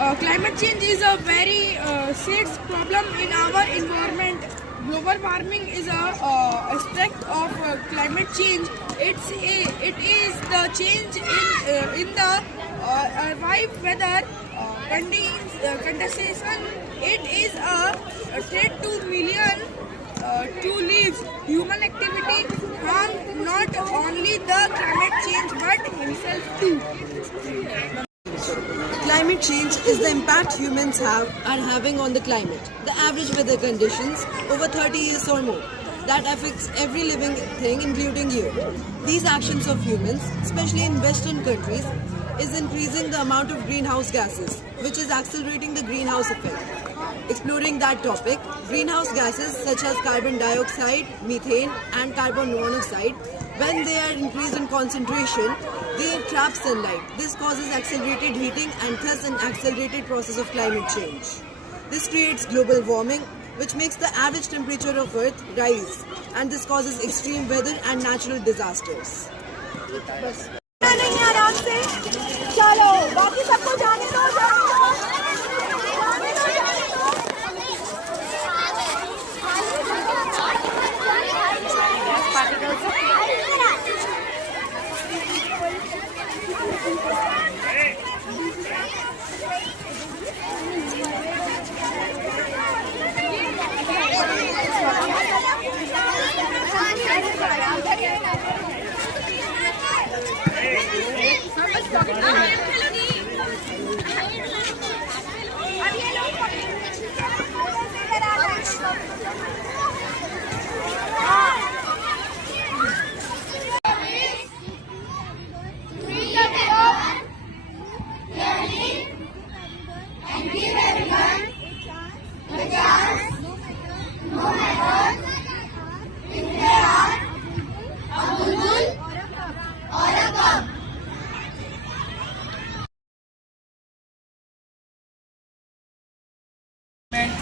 Climate change is a very serious problem in our environment. Global warming is a aspect of climate change. It is the change in the arrived weather condition. It is a threat to million to live. Human activity harm not only the climate change but himself too. Climate change is the impact humans are having on the climate, the average weather conditions over 30 years or more. That affects every living thing, including you. These actions of humans, especially in Western countries, is increasing the amount of greenhouse gases, which is accelerating the greenhouse effect. Exploring that topic, greenhouse gases such as carbon dioxide, methane, and carbon monoxide, when they are increased in concentration, they trap sunlight. This causes accelerated heating and thus an accelerated process of climate change. This creates global warming, which makes the average temperature of Earth rise, and this causes extreme weather and natural disasters.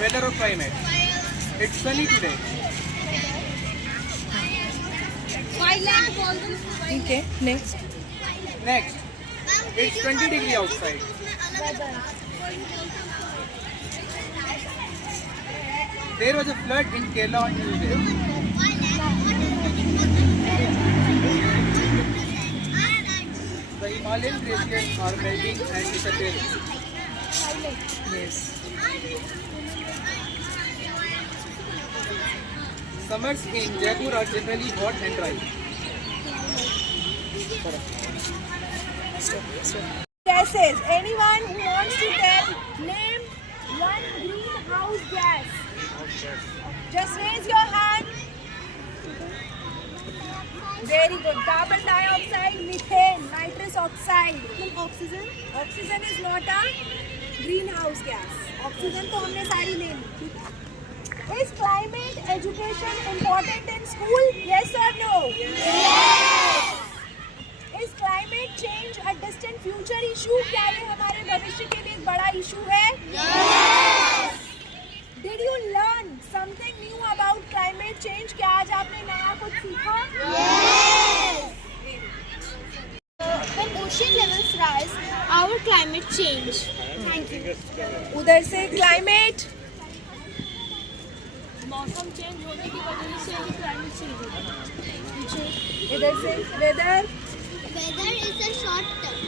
Weather or climate? It's sunny today. Okay, next. Next, it's 20 degrees outside. There was a flood in Kerala on Tuesday. The Himalayan glaciers are melting and disappearing. Yes. Summers in Jaipur are generally hot and dry. Gases. Anyone who wants to name one greenhouse gas? Just raise your hand. Very good. Carbon dioxide, methane, nitrous oxide. Oxygen? Oxygen is not a greenhouse gas. Oxygen तो हमने सारी ले ली. Is climate education important in school? Yes or no? Yes. Is climate change a distant future issue? क्या ये हमारे भविष्य के लिए एक बड़ा issue है? Yes. Did you learn something new about climate change? क्या आज आपने नया कुछ सीखा? Yes. When ocean levels rise, our climate change. Thank you. उधर से climate. मौसम चेंज होने की वजह से ही क्लाइमेट चेंज होता है. इधर से weather. Weather is a short term.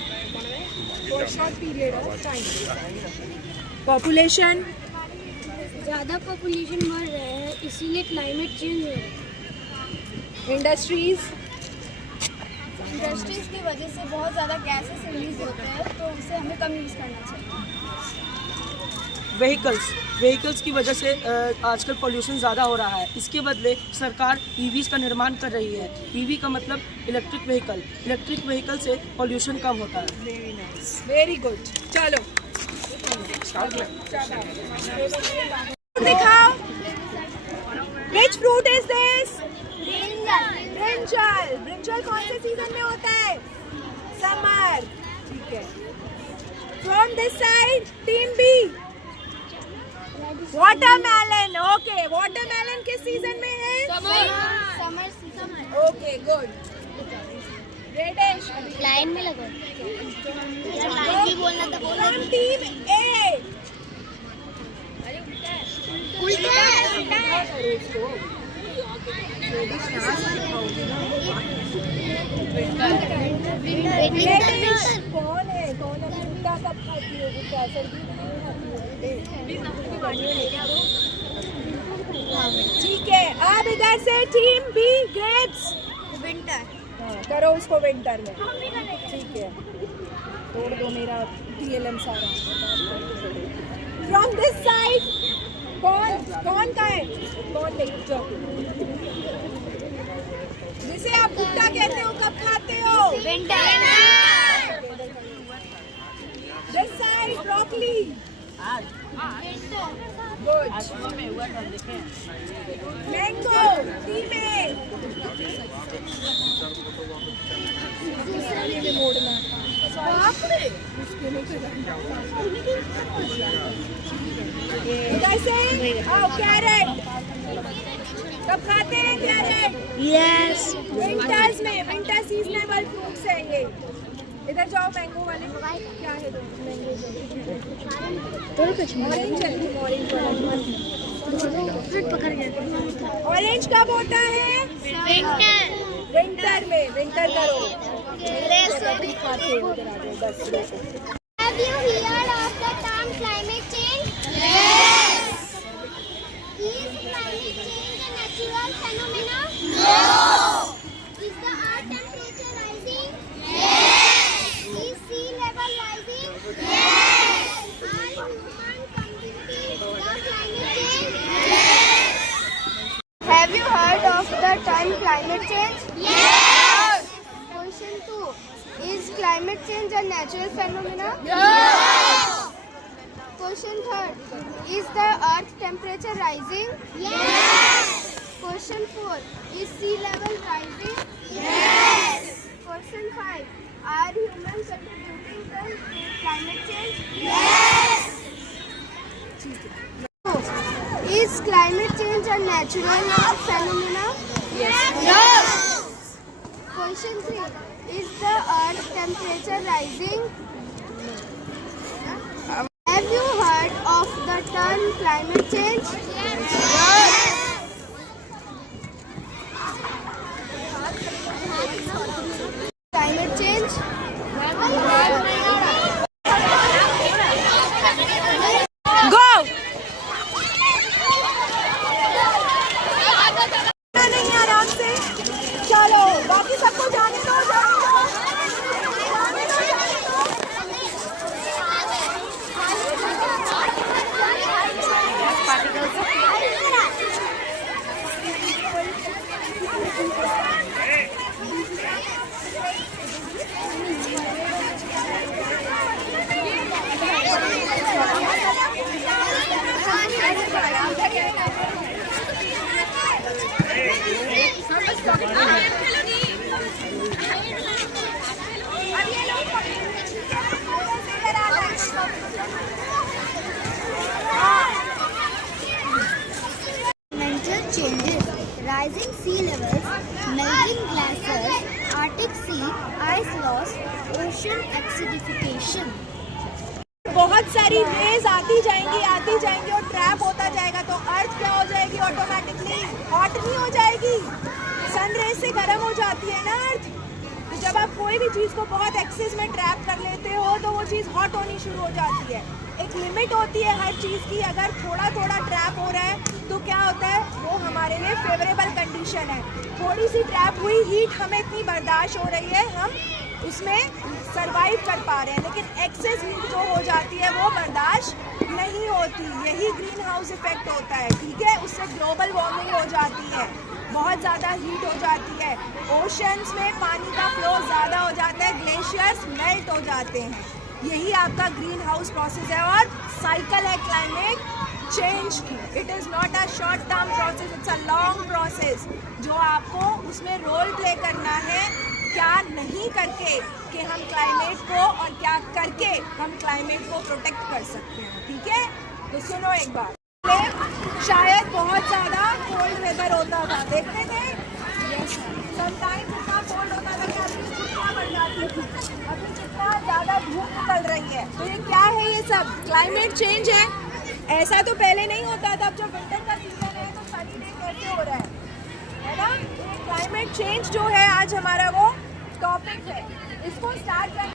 For short period of time. Population. ज़्यादा पॉपुलेशन बढ़ रहे हैं इसीलिए क्लाइमेट चेंज हो रहा है. Industries. इंडस्ट्रीज की वजह से बहुत ज़्यादा गैसेस रिलीज होते हैं तो उसे हमें कम यूज़ करना चाहिए. व्हीकल्स की वजह से आजकल पोल्यूशन ज़्यादा हो रहा है. इसके बदले सरकार ईवीज का निर्माण कर रही है. ईवी का मतलब इलेक्ट्रिक व्हीकल से पोल्यूशन कम होता है. Very good. चलो. दिखाओ. Which fruit is this? Brinjal. Brinjal कौन से सीजन में होता है? समर. ठीक है. From this side, team B. Watermelon. Okay. Watermelon किस सीजन में है? Summer. Okay. Good. Radish. Line में लगो. लाइन भी बोलना था. From team A. होती होगी कैसर की ठीक है। अब इधर से टीम बी ग्रेप्स विंटर करो उसको विंटर में ठीक है। तोड़ दो मेरा TLM सारा। फ्रॉम दिस साइड कौन का है कौन ले जाओ। जिसे आप भुट्टा कहते हो कब खाते हो winter this side broccoli good mango T में मोड़ना कैसे आओ कैरेट कब खाते हैं कैरेट यस विंटर्स में विंटर सीजनेबल फ्रूट्स है ये। इधर जाओ मैंगो वाले क्या है दो मैंगो ऑरेंज है ऑरेंज कब होता है विंटर विंटर में विंटर करो। Have you heard of the term climate change? Yes. Is climate change a natural phenomenon? No. Is the earth temperature rising? Yes. Is sea level rising? Yes. Are humans contributing to the climate change? Yes. Have you heard of the term climate change? Yes. Question 2. Is climate change a natural phenomenon? Yes. Question 3. Is the earth temperature rising? Yes. Question 4. Is sea level rising? Yes. Question 5. Are humans contributing to climate change? Yes. Is climate change a natural phenomenon? Yes. Yes. Question 3. Is the earth temperature rising? Have you heard of the term climate change? Yes. Climate change? गो नहीं आराम से चलो बाकी सबको जाने दो जाने दो जाने दो जाने दो। Environmental changes, rising sea levels, melting glaciers, Arctic sea, ice loss, ocean acidification. बहुत सारी रेज आती जाएंगी और ट्रैप होता जाएगा तो अर्थ क्या हो जाएगी ऑटोमेटिकली हॉट नहीं हो जाएगी। सन रेज से गर्म हो जाती है ना अर्थ। तो जब आप कोई भी चीज़ को बहुत एक्सेस में ट्रैप कर लेते हो तो वो चीज़ हॉट होनी शुरू हो जाती है। एक लिमिट होती है हर चीज़ की। अगर थोड़ा थोड़ा ट्रैप हो रहा है तो क्या होता है वो हमारे लिए फेवरेबल कंडीशन है। थोड़ी सी ट्रैप हुई हीट हमें इतनी बर्दाश्त हो रही है हम उसमें सरवाइव कर पा रहे हैं, लेकिन एक्सेस हीट जो हो जाती है वो बर्दाश्त नहीं होती। यही ग्रीन हाउस इफेक्ट होता है, ठीक है। उससे ग्लोबल वार्मिंग हो जाती है, बहुत ज़्यादा हीट हो जाती है, ओशंस में पानी का फ्लो ज़्यादा हो जाता है, ग्लेशियर्स मेल्ट हो जाते हैं। यही आपका ग्रीन हाउस प्रोसेस है और साइकिल है क्लाइमेट चेंज की। It is not a short term process, it's a long process जो आपको उसमें रोल प्ले करना है। क्या नहीं करके कि हम क्लाइमेट को और क्या करके हम क्लाइमेट को प्रोटेक्ट कर सकते हैं, ठीक है। तो सुनो एक बार, शायद बहुत ज़्यादा कोल्ड वेदर होता था, देखते थे समटाइम्स इतना कोल्ड होता था कि अभी कितना बढ़ जाती थी, अभी कितना ज़्यादा धूप निकल रही है। तो ये क्या है, ये सब क्लाइमेट चेंज है। ऐसा तो पहले नहीं होता था। अब जब विंटर का सीजन है तो सनी डे कैसे हो रहा है ना। क्लाइमेट चेंज जो है आज हमारा वो टॉपिक है, इसको स्टार्ट करना